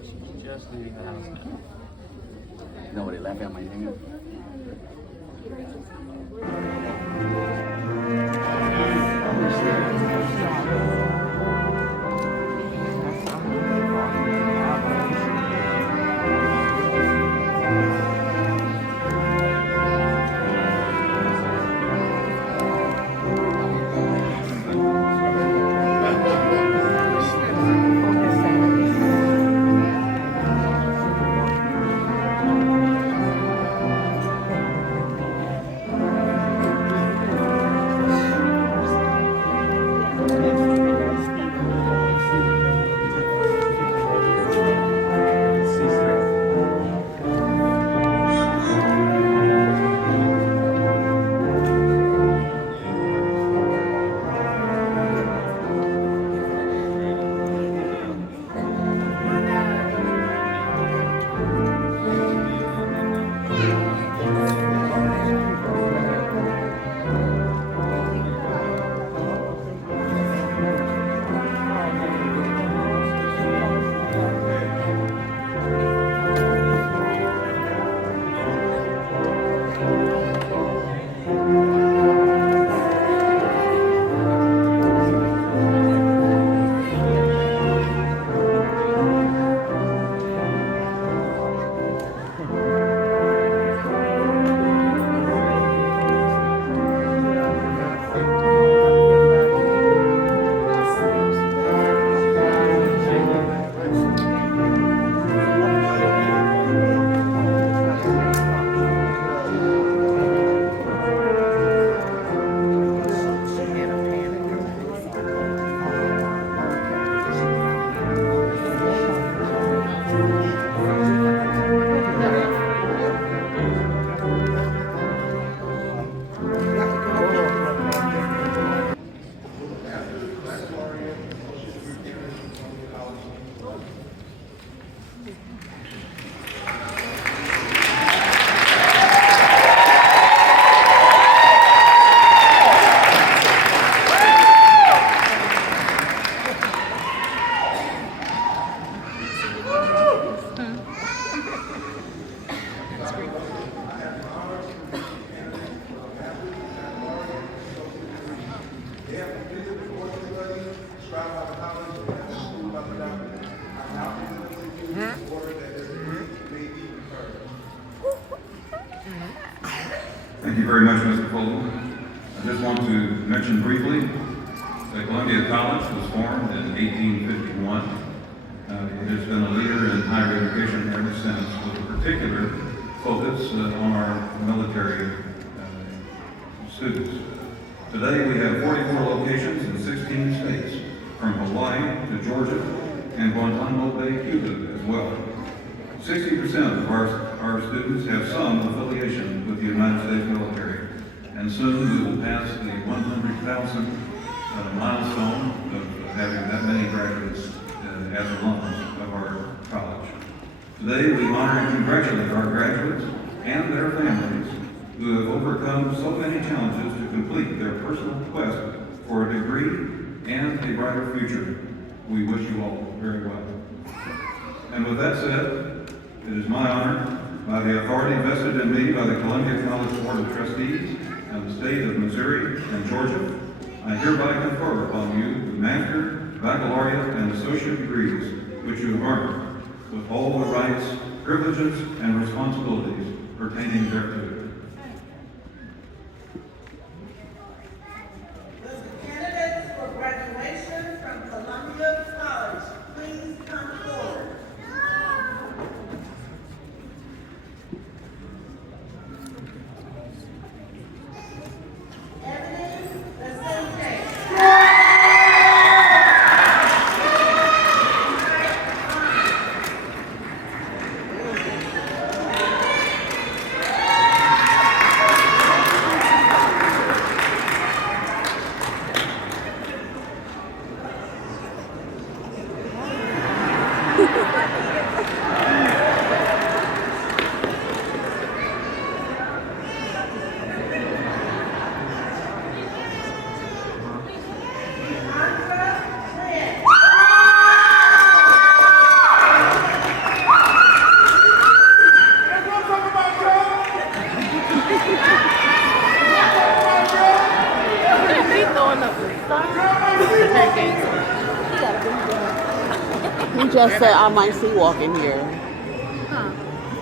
She's just leaving the house now. Nobody laugh at my name. Thank you very much, Mr. Fulton. I just want to mention briefly that Columbia College was formed in 1851. It has been a leader in higher education ever since, with a particular focus on our military students. Today we have 44 locations in 16 states, from Hawaii to Georgia and Guantanamo Bay, Cuba as well. 60% of our students have some affiliation with the United States military, and soon we will pass the 100,000 milestone of having that many graduates as alums of our college. Today we honor and congratulate our graduates and their families who have overcome so many challenges to complete their personal quest for a degree and a brighter future. We wish you all very well. And with that said, it is my honor, by the authority vested in me by the Columbia College Board of Trustees of the state of Missouri and Georgia, I hereby confer upon you the master, baccalaureate, and associate degrees which you have earned, with all the rights, privileges, and responsibilities pertaining thereto. Candidates for graduation from Columbia College, please come forward. just said I might see walking here. Huh.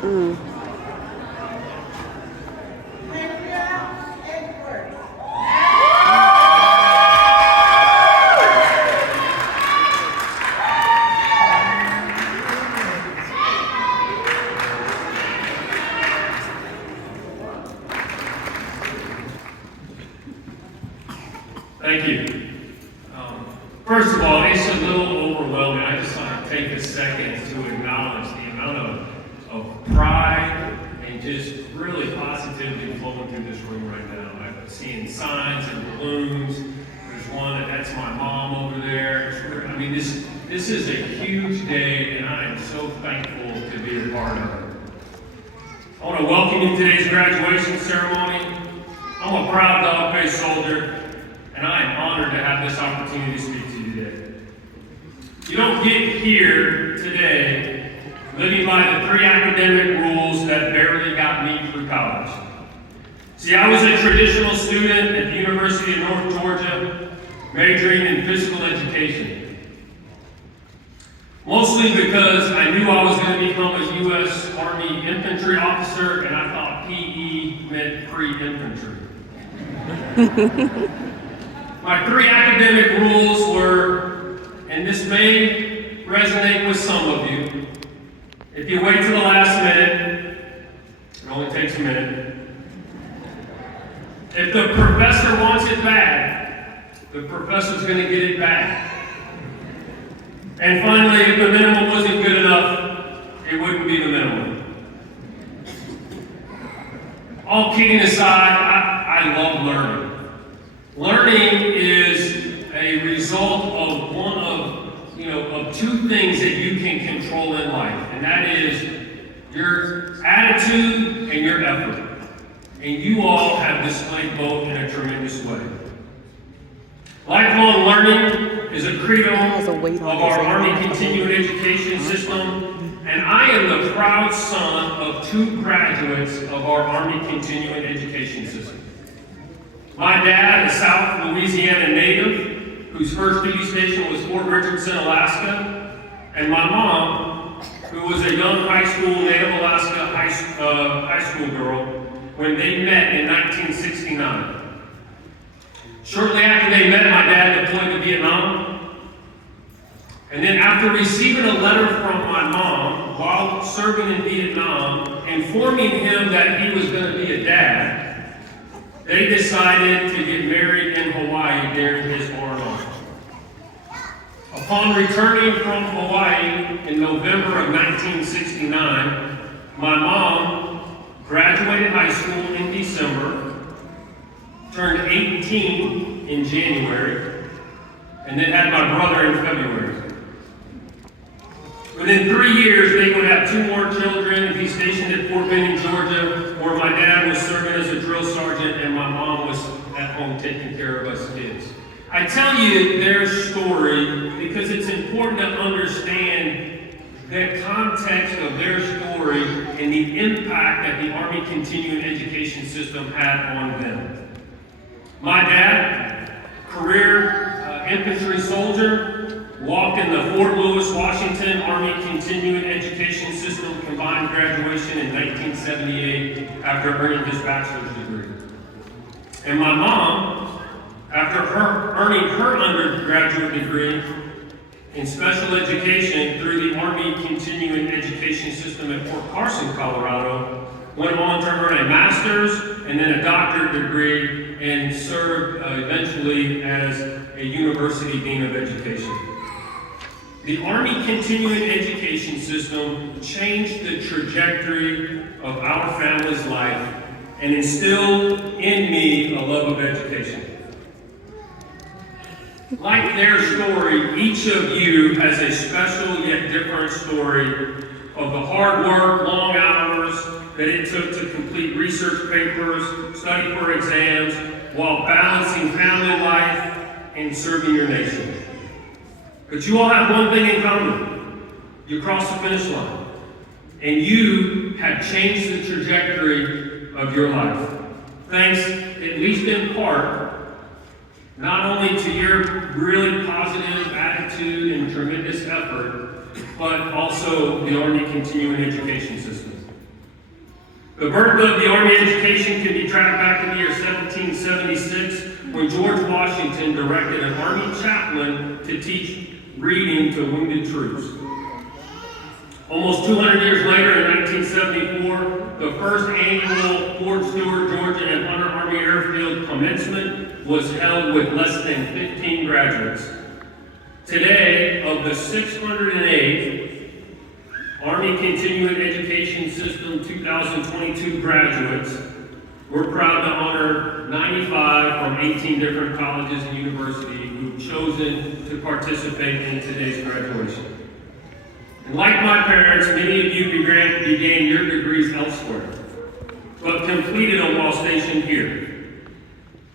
Mm. Thank you. First of all, it's a little overwhelming. I just want to take a second to acknowledge the amount of pride and just really positivity flowing through this room right now. I'm seeing signs and balloons. There's one, that's my mom over there. I mean, this is a huge day, and I am so thankful to be a part of it. I want to welcome you to today's graduation ceremony. I'm a proud dog-faced soldier, and I am honored to have this opportunity to speak to you today. You don't get here today living by the 3 academic rules that barely got me through college. See, I was a traditional student at the University of North Georgia, majoring in physical education. Mostly because I knew I was going to become a U.S. Army infantry officer, and I thought PE meant pre-infantry. My 3 academic rules were, and this may resonate with some of you, if you wait till the last minute, it only takes a minute. If the professor wants it bad, the professor's going to get it back. And finally, if the minimum wasn't good enough, it wouldn't be the minimum. All kidding aside, I love learning. Learning is a result of one of 2 things that you can control in life, and that is your attitude and your effort. And you all have displayed both in a tremendous way. Lifelong learning is a credo of our Army continuing education system, and I am the proud son of 2 graduates of our Army continuing education system. My dad, a South Louisiana native, whose first duty station was Fort Richardson, Alaska, and my mom, who was a young high school Native Alaska high school girl when they met in 1969. Shortly after they met, my dad deployed to Vietnam. And then after receiving a letter from my mom while serving in Vietnam, informing him that he was going to be a dad, they decided to get married in Hawaii during his R&R. Upon returning from Hawaii in November of 1969, my mom graduated high school in December, turned 18 in January, and then had my brother in February. Within 3 years, they would have 2 more children and be stationed at Fort Benning, Georgia, where my dad was serving as a drill sergeant and my mom was at home taking care of us kids. I tell you their story because it's important to understand the context of their story and the impact that the Army continuing education system had on them. My dad, career infantry soldier, walked in the Fort Lewis, Washington Army Continuing Education System combined graduation in 1978 after earning his bachelor's degree. And my mom, after earning her undergraduate degree in special education through the Army Continuing Education System at Fort Carson, Colorado, went on to earn a master's and then a doctorate degree and served eventually as a university dean of education. The Army Continuing Education System changed the trajectory of our family's life and instilled in me a love of education. Like their story, each of you has a special yet different story of the hard work, long hours that it took to complete research papers, study for exams, while balancing family life and serving your nation. But you all have one thing in common. You crossed the finish line. And you have changed the trajectory of your life. Thanks, at least in part, not only to your really positive attitude and tremendous effort, but also the Army continuing education system. The birth of the Army education can be tracked back to the year 1776, when George Washington directed an Army chaplain to teach reading to wounded troops. Almost 200 years later, in 1974, the first annual Fort Stewart, Georgia and Hunter Army Airfield commencement was held with less than 15 graduates. Today, of the 608 Army Continuing Education System 2022 graduates, we're proud to honor 95 from 18 different colleges and universities who've chosen to participate in today's graduation. And like my parents, many of you began your degrees elsewhere, but completed them while stationed here.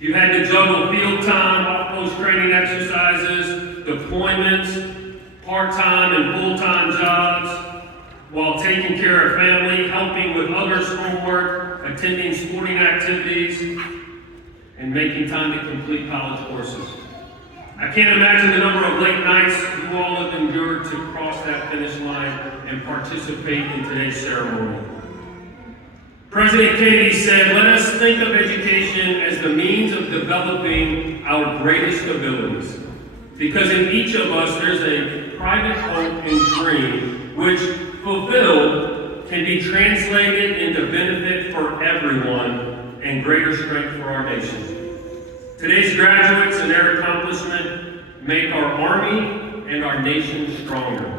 You've had to juggle field time, off-post training exercises, deployments, part-time and full-time jobs, while taking care of family, helping with other schoolwork, attending sporting activities, and making time to complete college courses. I can't imagine the number of late nights you all have endured to cross that finish line and participate in today's ceremony. President Kennedy said, "Let us think of education as the means of developing our greatest abilities. Because in each of us there's a private hope and dream which, fulfilled, can be translated into benefit for everyone and greater strength for our nation." Today's graduates and their accomplishment make our Army and our nation stronger.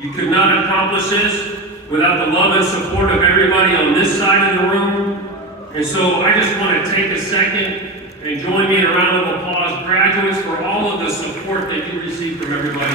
You could not accomplish this without the love and support of everybody on this side of the room. And so I just want to take a second and join me in a round of applause, graduates, for all of the support that you received from everybody.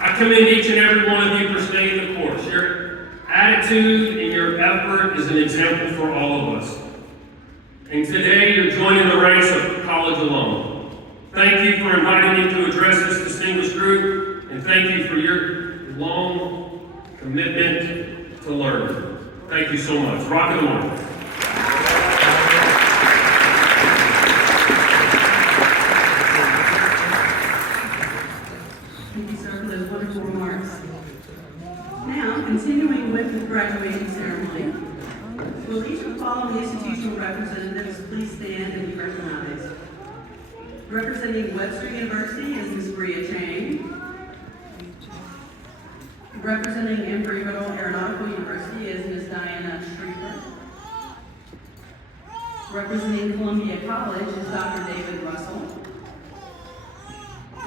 I commend each and every one of you for staying the course. Your attitude and your effort is an example for all of us. And today you're joining the ranks of college alum. Thank you for inviting me to address this distinguished group, and thank you for your long commitment to learn. Thank you so much. Rock and roll. Thank you, sir, for those wonderful remarks. Now, continuing with the graduation ceremony, will each of the following institutional representatives please stand and be recognized? Representing Webster University is Ms. Bria Chang. Representing Embry-Riddle Aeronautical University is Ms. Diana Schreiber. Representing Columbia College is Dr. David Russell.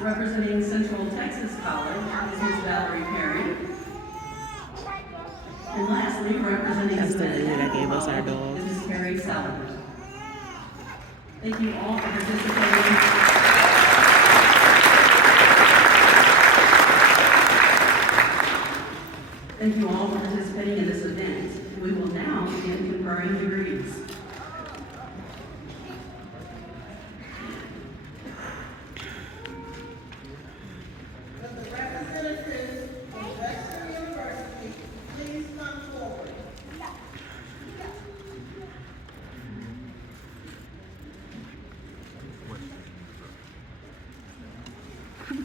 Representing Central Texas College is Ms. Valerie Perry. And lastly, representing That's the Savannah lady that gave us our College dog. is Ms. Carrie Salvers. Thank you all for participating. Thank you all for participating in this event. We will now begin conferring degrees. Will the representatives from Western University please come forward?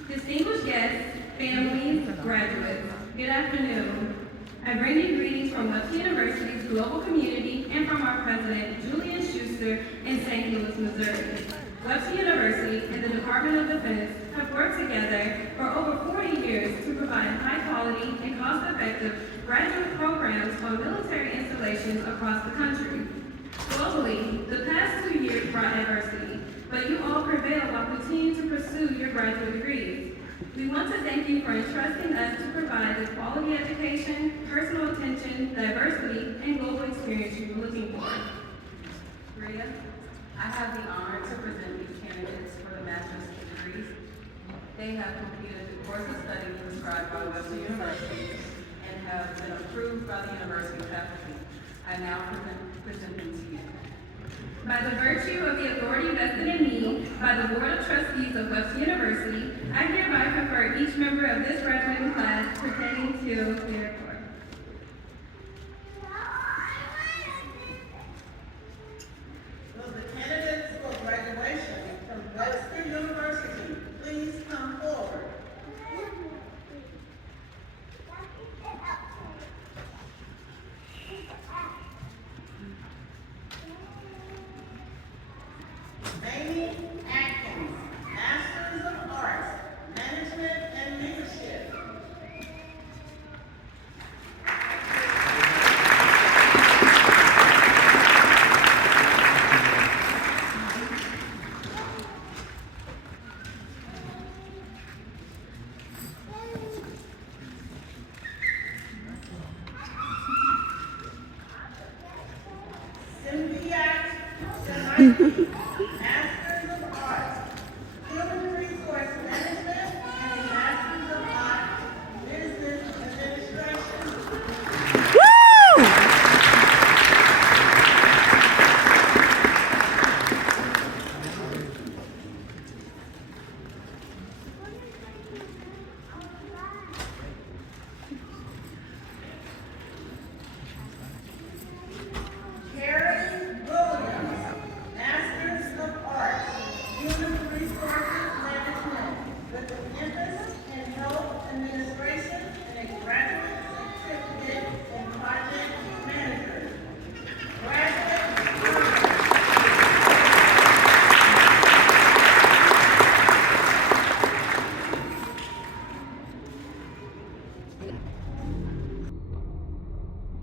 Distinguished guests, families, graduates, good afternoon. I bring you greetings from Webster University's global community and from our president, Julian Schuster, in St. Louis, Missouri. Webster University and the Department of Defense have worked together for over 40 years to provide high-quality and cost-effective graduate programs on military installations across the country. Globally, the past 2 years brought adversity, but you all prevailed while continuing to pursue your graduate degrees. We want to thank you for entrusting us to provide the quality education, personal attention, diversity, and global experience you were looking for. Rita, I have the honor to present these candidates for the master's degrees. They have completed the course of study prescribed by Webster University and have been approved by the university faculty. I now present them to you. By the virtue of the authority vested in me by the Board of Trustees of Webster University, I hereby confer each member of this graduating class pertaining to their course. Will the candidates graduate, Masters of Arts, Human Resource Management, and a Masters of Arts, Business Administration. Carrie Williams, Masters of Arts, Human Resources Management, with an emphasis in health administration and a graduate certificate in project management. Graduate honors.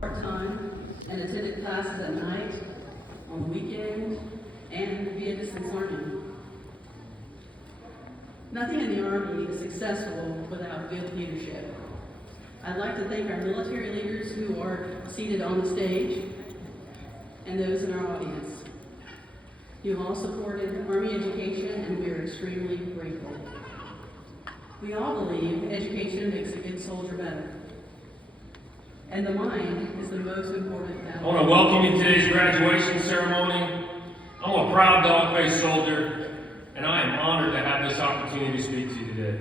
Part-time and attended classes at night, on the weekend, and via distance learning. Nothing in the Army is successful without good leadership. I'd like to thank our military leaders who are seated on the stage and those in our audience. You have all supported Army education, and we are extremely grateful. We all believe education makes a good soldier better. And the mind is the most important I value. want to welcome you to today's graduation ceremony. I'm a proud dog-faced soldier, and I am honored to have this opportunity to speak to you today.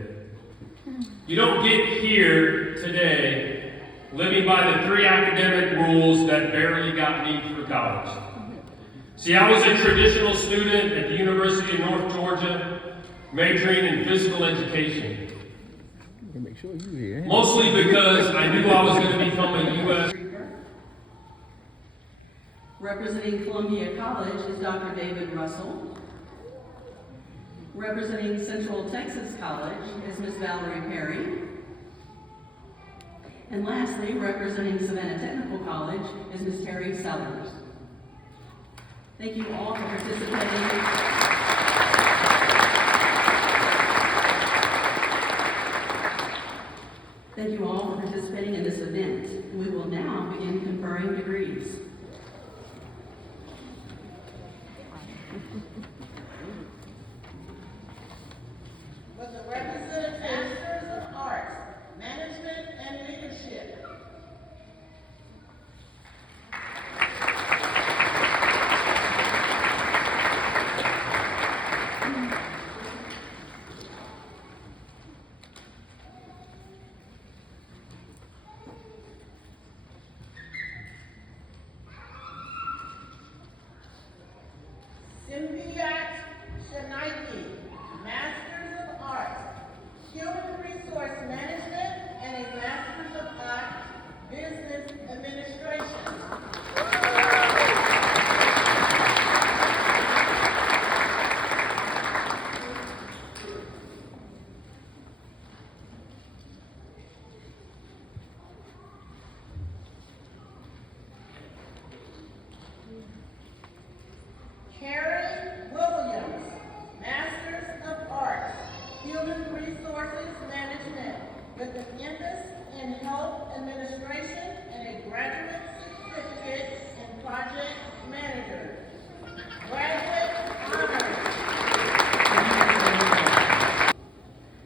You don't get here today living by the 3 academic rules that barely got me through college. See, I was a traditional student at the University of North Georgia, majoring in physical education. Mostly because I knew I was going to become a U.S. Representing Columbia College is Dr. David Russell. Representing Central Texas College is Ms. Valerie Perry. And lastly, representing Savannah Technical College is Ms. Terry Sellers. Thank you all for participating. Thank you all for participating in this event. We will now begin conferring degrees. With the representative Masters of Arts, Management and Leadership. Simbiat Shanaiki, Masters of Arts, Human Resource Management, and a Masters of Arts, Business Administration. Carrie Williams, Masters of Arts, Human Resources Management, with an emphasis in health administration and a graduate certificate in project manager. Graduate honors.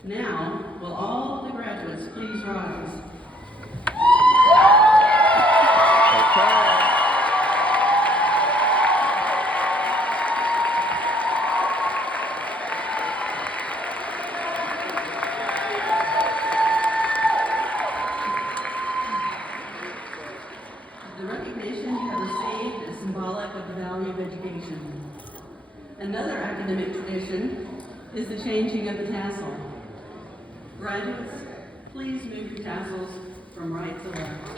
Now, will all of the graduates please rise? The recognition you have received is symbolic of the value of education. Another academic tradition is the changing of the tassel. Graduates, please move your tassels from right to left.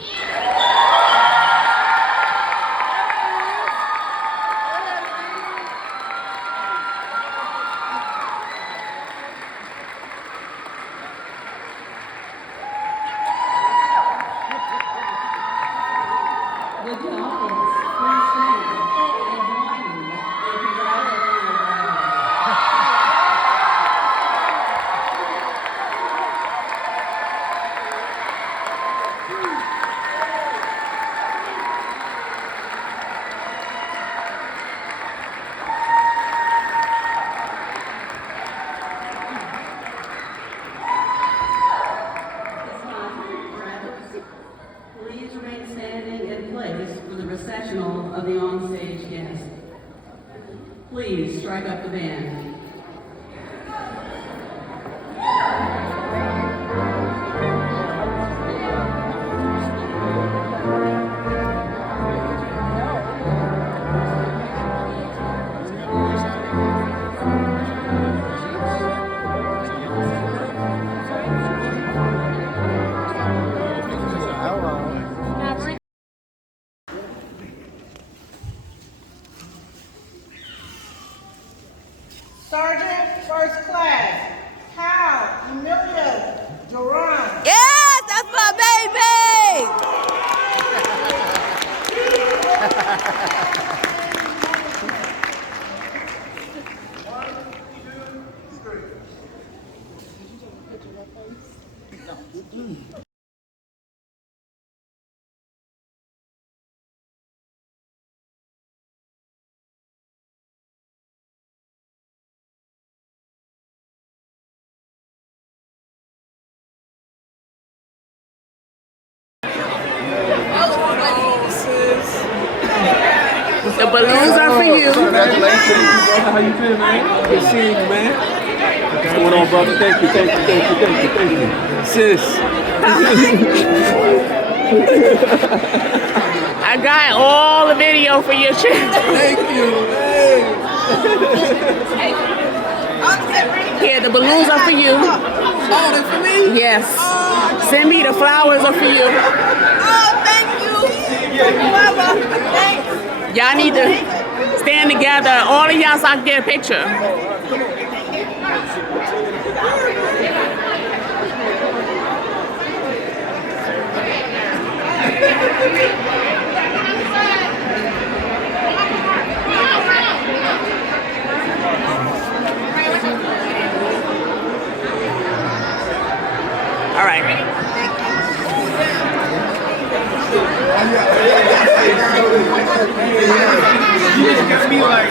Would the audience please stand and join me in congratulating the graduates? please strike up the band. Sergeant First Class, Cal Emilio Duran. Yes, that's my baby. The balloons are for you. Congratulations, brother. How you feeling, man? Good seeing you, man. What's going on, brother? Thank you. Sis. I got all the video for your trip. Thank you, man. Here, the balloons are for you. Oh, that's for me? Yes. Send me the flowers are for you. Oh, thank you. Mama, thanks. Y'all need to stand together, all of y'all, so I can get a picture. All right. You just got me like